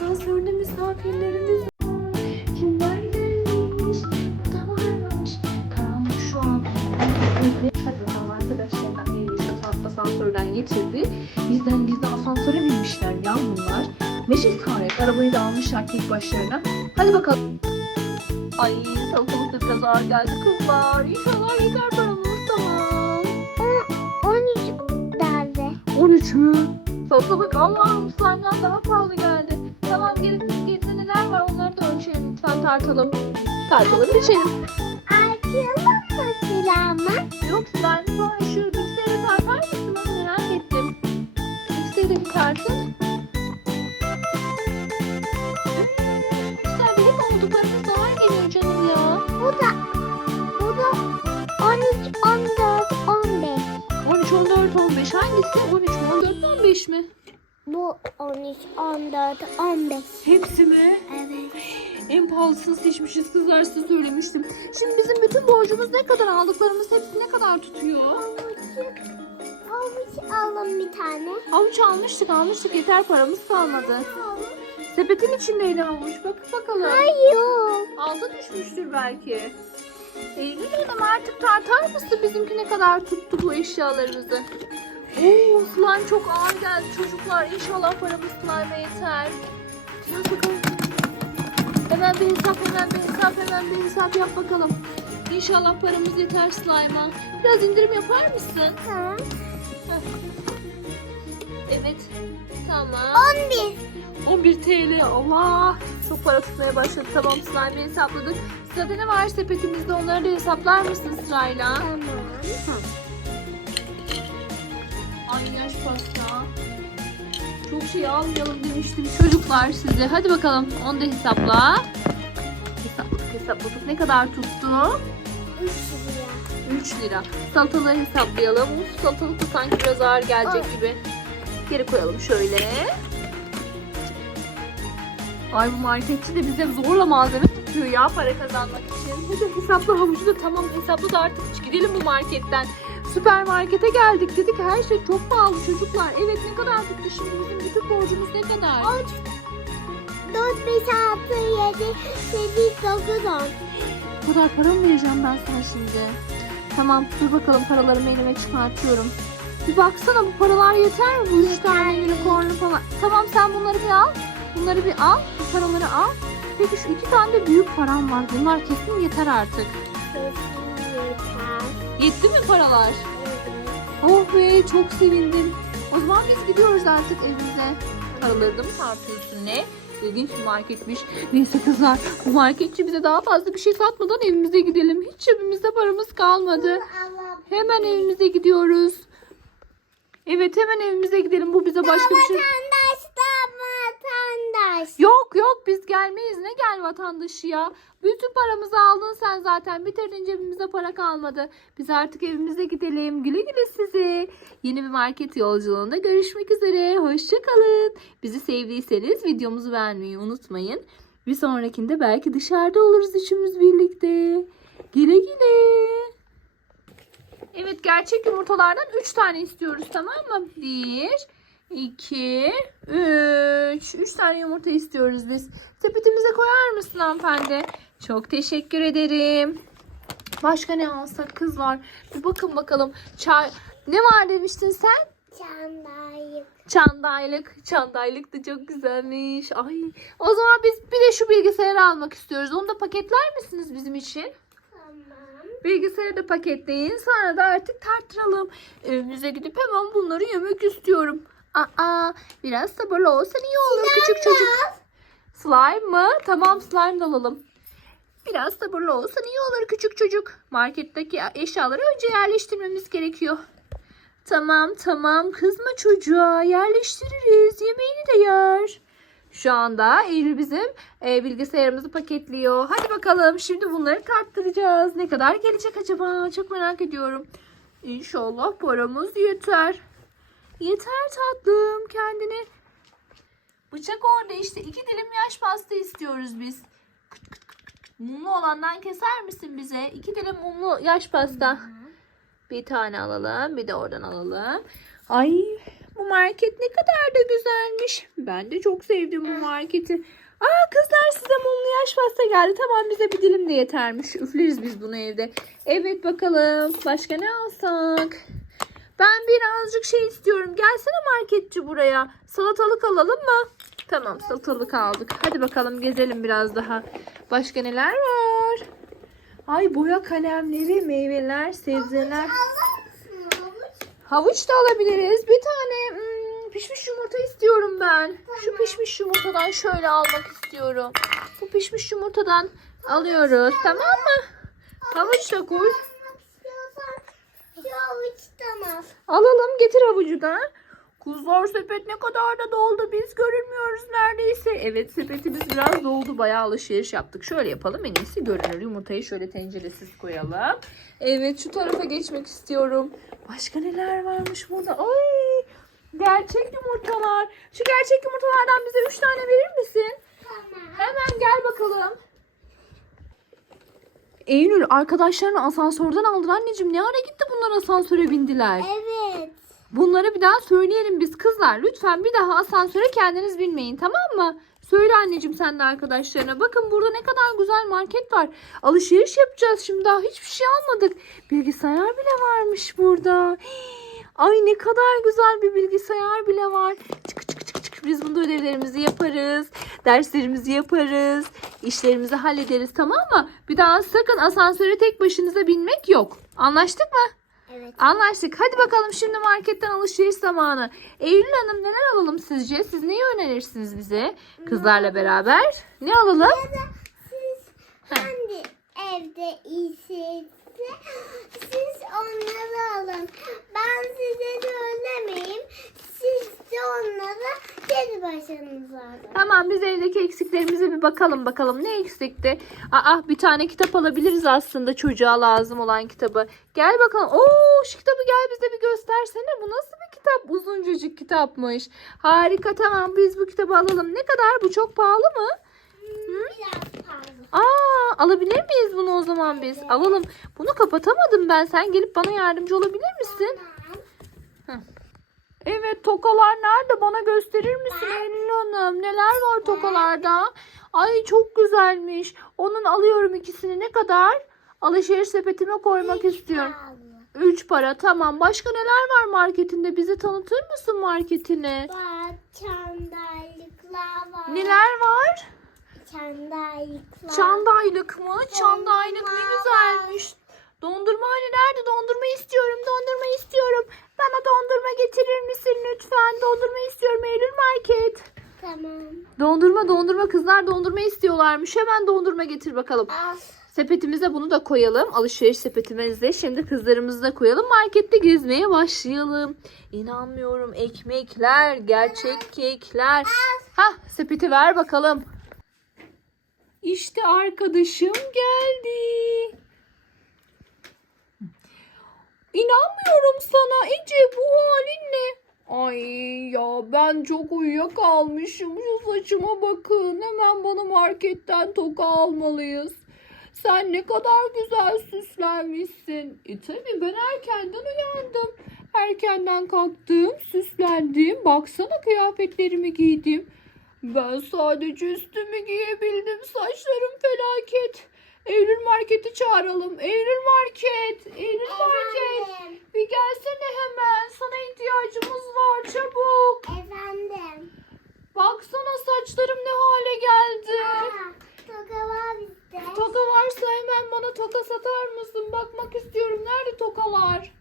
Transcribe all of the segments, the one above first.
Asansörde misafirlerimiz. Kimler gelmiş? Da varmış. Karanlık şu an. Hadi bakalım arkadaşlar. Neyse asansörden getirdi. Bizden gizli asansöre binmişler ya bunlar. Meşil Tarık arabayı da almışlar tek başlarına. Hadi bakalım. Ay da biraz ağır geldi kızlar. İnşallah yeter paramız tamam. 13 derdi. 13 mü? Salatalık Allah'ım slime'dan daha pahalı geldi. Tamam gereksiz gerisinde neler var onları da ölçelim lütfen tartalım. Tartalım biçelim. Açalım mı silahımı? Yok slime falan şu bilgisayarı tartar mısın onu merak ettim. Bir tartın. Bir hep olduklarımız daha geliyor canım ya. Bu da bu da 13, 14, 15. 13, 14, 15 hangisi? 13 mü 14 mü 15 mi? Bu 13, 14, 15. Hepsi mi? Evet. En pahalısını seçmişiz kızlar size söylemiştim. Şimdi bizim bütün borcumuz ne kadar aldıklarımız hepsi ne kadar tutuyor? Havuç alın bir tane. Havuç almıştık almıştık yeter paramız kalmadı. Sepetin içindeydi havuç bakın bakalım. Hayır. Alta düşmüştür belki. Eylül Hanım artık tartar mısın bizimki ne kadar tuttu bu eşyalarımızı? Oo slime çok ağır geldi çocuklar. İnşallah paramız slime'a yeter. Bakalım. Hemen bir hesap hemen bir hesap hemen bir hesap yap bakalım. İnşallah paramız yeter slime'a. Biraz indirim yapar mısın? Tamam. Evet. Tamam. 11. 11 TL. Allah. Çok para tutmaya başladı. Tamam slime'ı hesapladık. Sırada ne var sepetimizde onları da hesaplar mısın sırayla? Tamam. Ay pasta. Çok şey almayalım demiştim çocuklar size. Hadi bakalım onu da hesapla. Hesapladık hesapladık. Ne kadar tuttu? 3 lira. 3 lira. Salataları hesaplayalım. Uf, salatalık da sanki biraz ağır gelecek Ay. gibi. Geri koyalım şöyle. Ay bu marketçi de bize zorla malzeme tutuyor ya para kazanmak için. Hadi hesapla havucu da tamam hesapla da artık gidelim bu marketten. Süpermarkete geldik dedik her şey çok pahalı çocuklar. Evet ne kadar tuttu şimdi bizim bütün borcumuz ne kadar? 4, 5, 6, 7, 8, 9, 10. Bu kadar para mı vereceğim ben sana şimdi? Tamam dur bakalım paralarımı elime çıkartıyorum. Bir baksana bu paralar yeter mi? Bu üç tane unicornlu falan. Tamam sen bunları bir al. Bunları bir al. Bu paraları al. Peki şu iki tane de büyük param var. Bunlar kesin yeter artık. Yeter. Yetti mi paralar? Oh be çok sevindim. O zaman biz gidiyoruz artık evimize. Paraları da mı tartıyorsun ne? İlginç bir marketmiş. Neyse kızlar bu marketçi bize daha fazla bir şey satmadan evimize gidelim. Hiç cebimizde paramız kalmadı. Hemen evimize gidiyoruz. Evet hemen evimize gidelim. Bu bize başka bir şey... Vatandaş da vatandaş. Yok yok biz gelmeyiz. Ne gel vatandaşı ya. Bütün paramızı aldın sen zaten. Bitirdin cebimizde para kalmadı. Biz artık evimize gidelim. Güle güle size. Yeni bir market yolculuğunda görüşmek üzere. Hoşçakalın. Bizi sevdiyseniz videomuzu beğenmeyi unutmayın. Bir sonrakinde belki dışarıda oluruz üçümüz birlikte. Güle güle. Evet gerçek yumurtalardan 3 tane istiyoruz tamam mı? 1, 2, 3. 3 tane yumurta istiyoruz biz. Sepetimize koyar mısın hanımefendi? Çok teşekkür ederim. Başka ne alsak kızlar? Bir bakın bakalım. Çay... Ne var demiştin sen? Çandayım. Çandaylık. Çandaylık da çok güzelmiş. Ay. O zaman biz bir de şu bilgisayarı almak istiyoruz. Onu da paketler misiniz bizim için? Bilgisayarı da paketleyin. Sonra da artık tarttıralım. Evimize gidip hemen bunları yemek istiyorum. Aa, biraz sabırlı olsan iyi olur küçük çocuk. Slime mı? Tamam slime de alalım. Biraz sabırlı olsan iyi olur küçük çocuk. Marketteki eşyaları önce yerleştirmemiz gerekiyor. Tamam tamam kızma çocuğa yerleştiririz. Yemeğini de yer. Şu anda Eylül bizim e, bilgisayarımızı paketliyor. Hadi bakalım şimdi bunları tarttıracağız. Ne kadar gelecek acaba? Çok merak ediyorum. İnşallah paramız yeter. Yeter tatlım kendine. Bıçak orada işte iki dilim yaş pasta istiyoruz biz. Kıt. Mumlu olandan keser misin bize? İki dilim mumlu yaş pasta. Bir tane alalım bir de oradan alalım. Ay bu market ne kadar da güzelmiş. Ben de çok sevdim bu marketi. Aa kızlar size mumlu yaş pasta geldi. Tamam bize bir dilim de yetermiş. Üfleriz biz bunu evde. Evet bakalım. Başka ne alsak? Ben birazcık şey istiyorum. Gelsene marketçi buraya. Salatalık alalım mı? Tamam salatalık aldık. Hadi bakalım gezelim biraz daha. Başka neler var? Ay boya kalemleri, meyveler, sebzeler. Havuç da alabiliriz. Bir tane hmm, pişmiş yumurta istiyorum ben. Şu pişmiş yumurtadan şöyle almak istiyorum. Bu pişmiş yumurtadan alıyoruz. Tamam mı? Havuç da koy. Tamam. Alalım getir havucu da. Kuzlar sepet ne kadar da doldu biz görünmüyoruz neredeyse. Evet sepetimiz biraz doldu bayağı alışveriş yaptık. Şöyle yapalım en iyisi görünür. Yumurtayı şöyle tenceresiz koyalım. Evet şu tarafa geçmek istiyorum. Başka neler varmış burada? Ay gerçek yumurtalar. Şu gerçek yumurtalardan bize 3 tane verir misin? Tamam. Hemen gel bakalım. Eylül arkadaşlarını asansörden aldın anneciğim. Ne ara gitti bunlar asansöre bindiler? Evet. Bunları bir daha söyleyelim biz kızlar. Lütfen bir daha asansöre kendiniz binmeyin tamam mı? Söyle anneciğim sen de arkadaşlarına. Bakın burada ne kadar güzel market var. Alışveriş yapacağız şimdi daha hiçbir şey almadık. Bilgisayar bile varmış burada. Hii, Ay ne kadar güzel bir bilgisayar bile var. Çık çık çık çık. Biz bunda ödevlerimizi yaparız. Derslerimizi yaparız. İşlerimizi hallederiz tamam mı? Bir daha sakın asansöre tek başınıza binmek yok. Anlaştık mı? Evet. Anlaştık. Hadi bakalım şimdi marketten alışveriş zamanı. Eylül Hanım neler alalım sizce? Siz neyi önerirsiniz bize? Kızlarla beraber. Ne alalım? Siz kendi evde iyisiniz. Siz onları alın. Ben size söylemeyeyim. Siz de onları kendi başınıza alın. Tamam biz evdeki eksiklerimize bir bakalım bakalım. Ne eksikti? Aa bir tane kitap alabiliriz aslında çocuğa lazım olan kitabı. Gel bakalım. Oo şu kitabı gel bize bir göstersene. Bu nasıl bir kitap? Uzuncacık kitapmış. Harika tamam biz bu kitabı alalım. Ne kadar? Bu çok pahalı mı? Biraz fazla. Aa, alabilir miyiz bunu o zaman biz? Alalım. Bunu kapatamadım ben. Sen gelip bana yardımcı olabilir misin? Tamam. Evet, tokalar nerede? Bana gösterir misin Eylül Hanım? Neler var tokalarda? Ay çok güzelmiş. Onun alıyorum ikisini. Ne kadar? Alışveriş sepetime koymak istiyorum. Fazla. 3 para. Tamam. Başka neler var marketinde? Bize tanıtır mısın marketini? Var çandallıklar var. Neler var? Çandallıklar. Çandaylık mı? Çandaylık ne güzelmiş. Dondurma hani nerede? Dondurma istiyorum. Dondurma istiyorum. Bana dondurma getirir misin lütfen? Dondurma istiyorum Eylül Market. Tamam. Dondurma dondurma kızlar dondurma istiyorlarmış. Hemen dondurma getir bakalım. Al. Sepetimize bunu da koyalım. Alışveriş sepetimize. Şimdi kızlarımızı da koyalım. Markette gezmeye başlayalım. İnanmıyorum. Ekmekler, gerçek kekler. Hah sepeti ver bakalım. İşte arkadaşım geldi. İnanmıyorum sana Ece bu halin ne? Ay ya ben çok uyuyakalmışım. Şu saçıma bakın. Hemen bana marketten toka almalıyız. Sen ne kadar güzel süslenmişsin. E tabi ben erkenden uyandım. Erkenden kalktım, süslendim. Baksana kıyafetlerimi giydim. Ben sadece üstümü giyebildim. Saçlarım felaket. Eylül marketi çağıralım. Eylül market. Eylül market. Efendim. Bir gelsene hemen. Sana ihtiyacımız var. Çabuk. Efendim. Baksana saçlarım ne hale geldi. Aa, Toka var bizde. Toka varsa hemen bana toka satar mısın? Bakmak istiyorum. Nerede tokalar?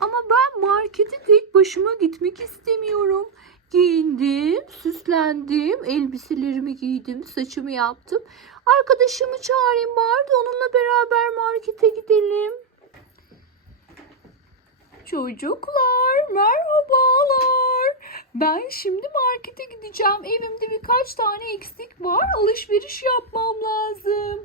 Ama ben markete tek başıma gitmek istemiyorum. Giyindim, süslendim, elbiselerimi giydim, saçımı yaptım. Arkadaşımı çağırayım bari de onunla beraber markete gidelim. Çocuklar merhabalar. Ben şimdi markete gideceğim. Evimde birkaç tane eksik var. Alışveriş yapmam lazım.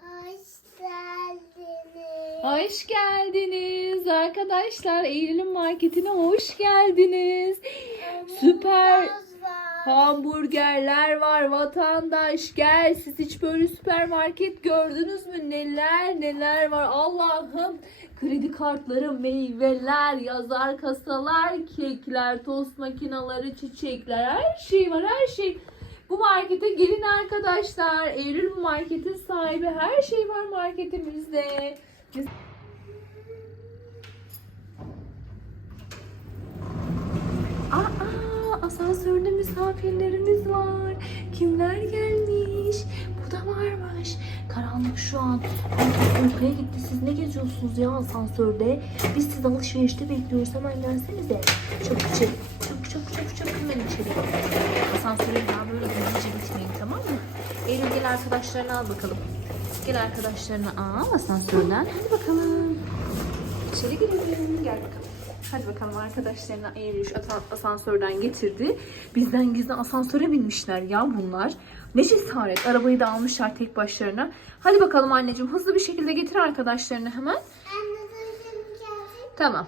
Hoş geldiniz. Hoş geldiniz arkadaşlar. Eylül'ün marketine hoş geldiniz. Süper. Hamburgerler var vatandaş gel. Siz hiç böyle süpermarket gördünüz mü? Neler neler var? Allah'ım kredi kartları meyveler yazar kasalar kekler tost makineleri çiçekler her şey var her şey. Bu markete gelin arkadaşlar. Eylül bu marketin sahibi. Her şey var marketimizde Biz- Aa, asansörde misafirlerimiz var. Kimler gelmiş? Bu da varmış. Karanlık şu an. Herkes uykuya gitti. Siz ne geziyorsunuz ya asansörde? Biz sizi alışverişte bekliyoruz. Hemen gelsenize. Çabuk içeri. Çabuk çabuk çabuk çabuk hemen içeri. Asansöre daha böyle gizlice gitmeyin tamam mı? Eylül gel arkadaşlarını al bakalım. Gel arkadaşlarını al asansörden. Hadi bakalım. İçeri girelim. Gel bakalım. Hadi bakalım arkadaşlarına Eylül asansörden getirdi. Bizden gizli asansöre binmişler ya bunlar. Ne cesaret. Arabayı da almışlar tek başlarına. Hadi bakalım anneciğim hızlı bir şekilde getir arkadaşlarını hemen. Anne. Tamam.